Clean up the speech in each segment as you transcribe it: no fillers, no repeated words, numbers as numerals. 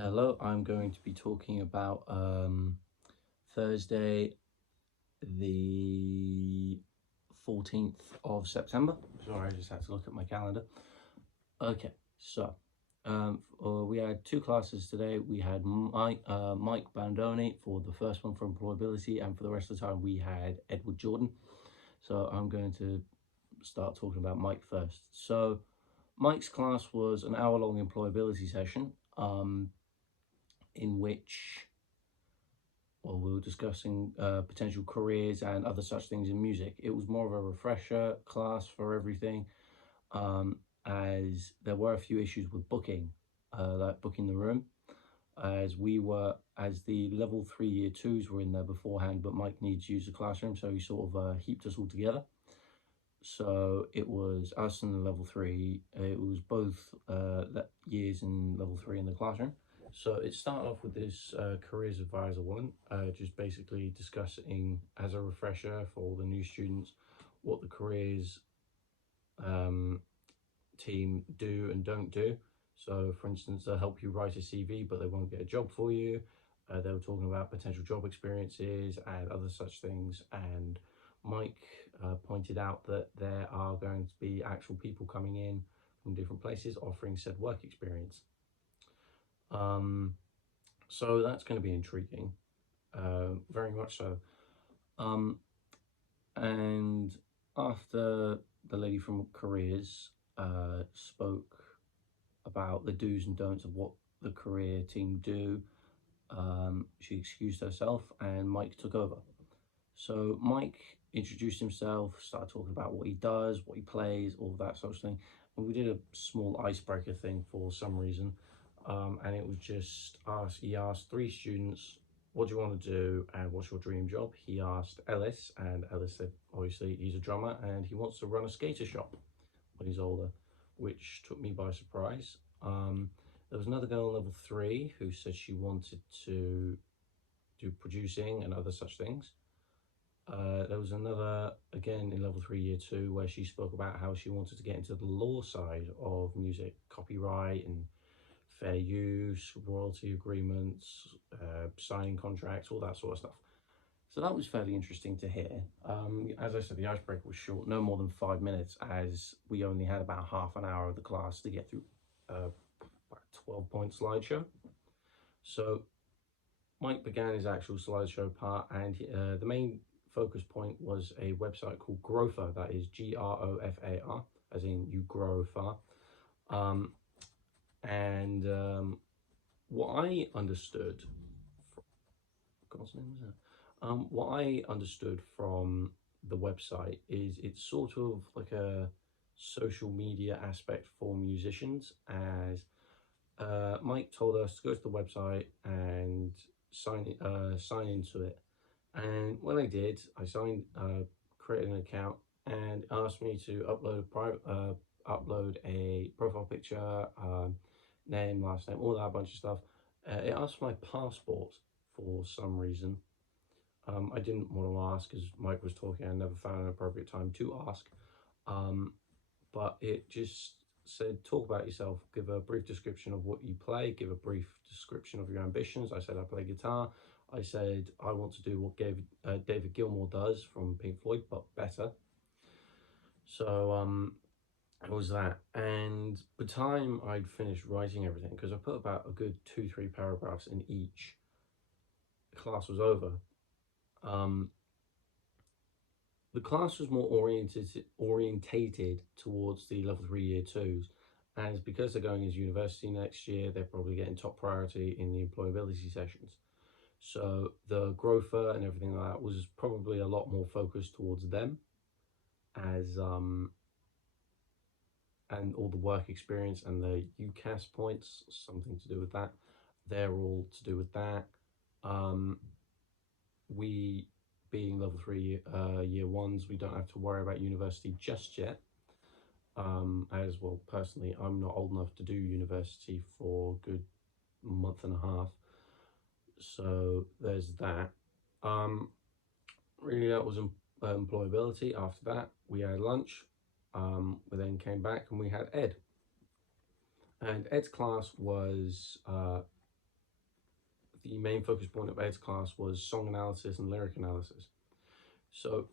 Hello, I'm going to be talking about Thursday, the 14th of September. Sorry, I just had to look at my calendar. Okay, so we had two classes today. We had Mike Bandoni for the first one for employability, and for the rest of the time, we had Edward Jordan. So I'm going to start talking about Mike first. So Mike's class was an hour-long employability session. In which we were discussing potential careers and other such things in music. It was more of a refresher class for everything, as there were a few issues with booking, like booking the room, as the level 3 year 2s were in there beforehand, but Mike needs to use the classroom, so he sort of heaped us all together. So it was us and the level 3. It was both years in level 3 in the classroom. So it started off with this careers advisor one, just basically discussing as a refresher for all the new students what the careers team do and don't do. So for instance, they'll help you write a CV, but they won't get a job for you. They were talking about potential job experiences and other such things. And Mike pointed out that there are going to be actual people coming in from different places offering said work experience. So that's going to be intriguing, very much so. And after the lady from careers spoke about the do's and don'ts of what the career team do, she excused herself and Mike took over. So Mike introduced himself, started talking about what he does, what he plays, all of that sort of thing. And we did a small icebreaker thing for some reason. And it was just he asked 3 students, what do you want to do and what's your dream job? He asked Ellis, and Ellis said, obviously, he's a drummer and he wants to run a skater shop when he's older, which took me by surprise. There was another girl in level 3 who said she wanted to do producing and other such things. There was another, again, in level 3 year 2, where she spoke about how she wanted to get into the law side of music, copyright and fair use, royalty agreements, signing contracts, all that sort of stuff. So that was fairly interesting to hear. As I said, the icebreaker was short, no more than 5 minutes, as we only had about half an hour of the class to get through a 12-point slideshow. So Mike began his actual slideshow part, and the main focus point was a website called Grofar, that is Grofar, as in you grow far. What I understood, God's name was that? What I understood from the website is it's sort of like a social media aspect for musicians, as Mike told us to go to the website and sign into it. And when I did, I created an account, and asked me to upload a profile picture, name, last name, all that bunch of stuff. It asked for my passport for some reason. I didn't want to ask because Mike was talking. I never found an appropriate time to ask. But it just said, talk about yourself, give a brief description of what you play, give a brief description of your ambitions. I said I play guitar. I said I want to do what David Gilmour does from Pink Floyd, but better. So it was that. And by the time I'd finished writing everything, because I put about a good 2-3 paragraphs in each, the class was over. The class was more orientated towards the level 3 year 2s, as because they're going into university next year, they're probably getting top priority in the employability sessions. So the Grofar and everything like that was probably a lot more focused towards them, as and all the work experience and the UCAS points, something to do with that. They're all to do with that. We, being level 3 year 1s, we don't have to worry about university just yet. As well, personally, I'm not old enough to do university for a good month and a half. So there's that. Really, that was employability. After that, we had lunch. We then came back and we had Ed. And Ed's class was the main focus point of Ed's class was song analysis and lyric analysis. So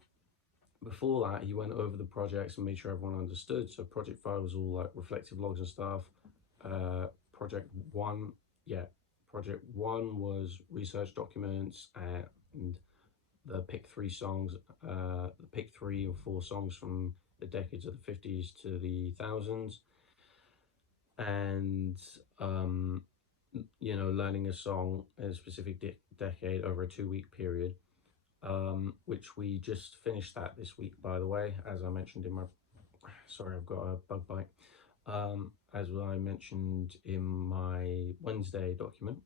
before that, he went over the projects and made sure everyone understood. So project 5 was all like reflective logs and stuff. Project 1, project 1 was research documents and the pick 3 songs, the pick 3 or 4 songs from the decades of the 50s to the thousands, and learning a song in a specific decade over a 2-week period, which we just finished that this week, by the way, as I mentioned in my, sorry, I've got a bug bite, as I mentioned in my Wednesday document.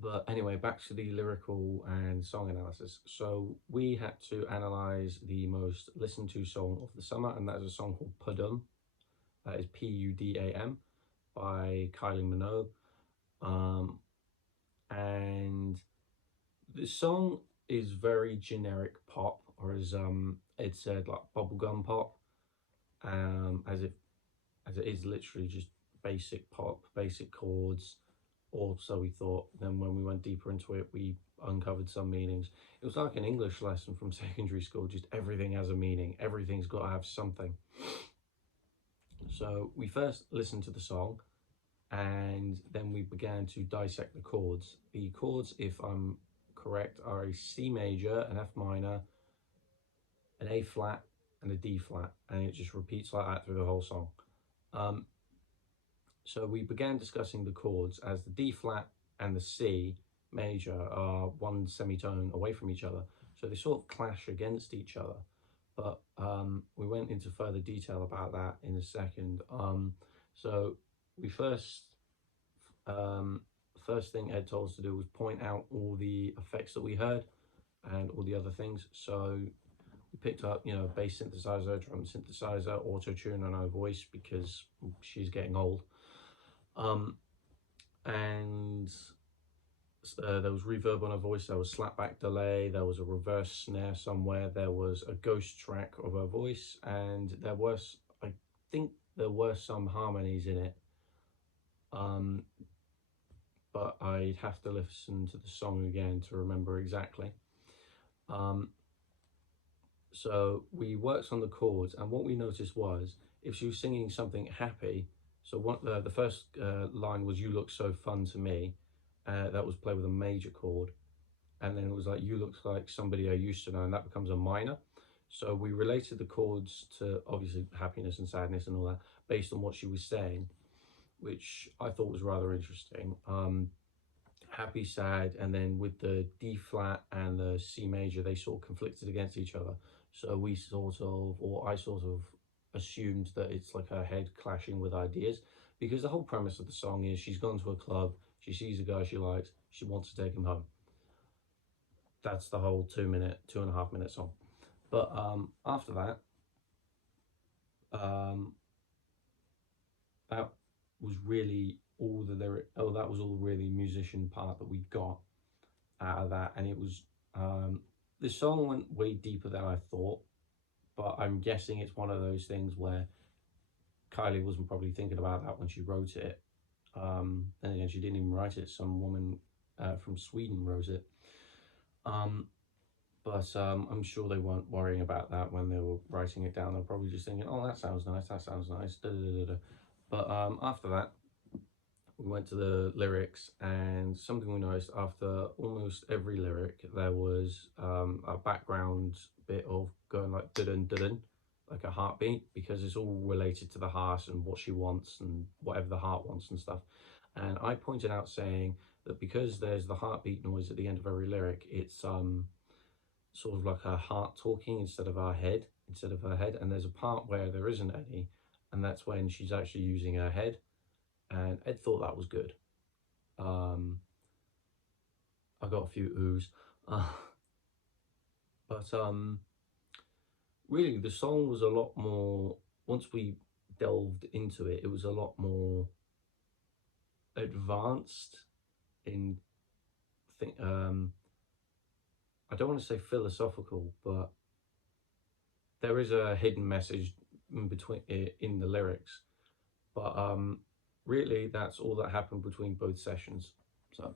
But anyway, back to the lyrical and song analysis. So we had to analyze the most listened to song of the summer, and that is a song called Pudum. That is Pudam by Kylie Minogue. And the song is very generic pop, or as it said, like bubblegum pop, as it is literally just basic pop, basic chords, or so we thought. Then when we went deeper into it, we uncovered some meanings. It was like an English lesson from secondary school, just everything has a meaning, everything's got to have something. So we first listened to the song, and then we began to dissect the chords. The chords, if I'm correct, are a C major, an F minor, an A flat, and a D flat, and it just repeats like that through the whole song. So we began discussing the chords, as the D flat and the C major are one semitone away from each other, so they sort of clash against each other. But we went into further detail about that in a second. So we first thing Ed told us to do was point out all the effects that we heard and all the other things. So we picked up, bass synthesizer, drum synthesizer, auto-tune on our voice because she's getting old. And there was reverb on her voice, there was slapback delay, there was a reverse snare somewhere, there was a ghost track of her voice, and I think there were some harmonies in it. But I'd have to listen to the song again to remember exactly. So we worked on the chords, and what we noticed was, if she was singing something happy, so the first line was "You look so fun to me," that was played with a major chord, and then it was like "You look like somebody I used to know," and that becomes a minor. So we related the chords to obviously happiness and sadness and all that based on what she was saying, which I thought was rather interesting. Happy, sad, and then with the D flat and the C major, they sort of conflicted against each other. So I sort of assumed that it's like her head clashing with ideas, because the whole premise of the song is she's gone to a club, she sees a guy she likes, she wants to take him home. That's the whole 2.5 minute song. But after that, that was really all the lyric. Oh, that was all really musician part that we got out of that, and it was the song went way deeper than I thought. But I'm guessing it's one of those things where Kylie wasn't probably thinking about that when she wrote it. Then again, she didn't even write it. Some woman from Sweden wrote it. But I'm sure they weren't worrying about that when they were writing it down. They're probably just thinking, "Oh, that sounds nice. That sounds nice." Da, da, da, da. But after that, we went to the lyrics, and something we noticed after almost every lyric, there was a background bit of going like dun dun, like a heartbeat, because it's all related to the heart and what she wants and whatever the heart wants and stuff. And I pointed out saying that because there's the heartbeat noise at the end of every lyric, it's sort of like her heart talking instead of her head, and there's a part where there isn't any, and that's when she's actually using her head. And Ed thought that was good. I got a few oohs. But really the song was a lot more, once we delved into it, it was a lot more advanced in I don't want to say philosophical, but there is a hidden message in the lyrics. But really, that's all that happened between both sessions. So.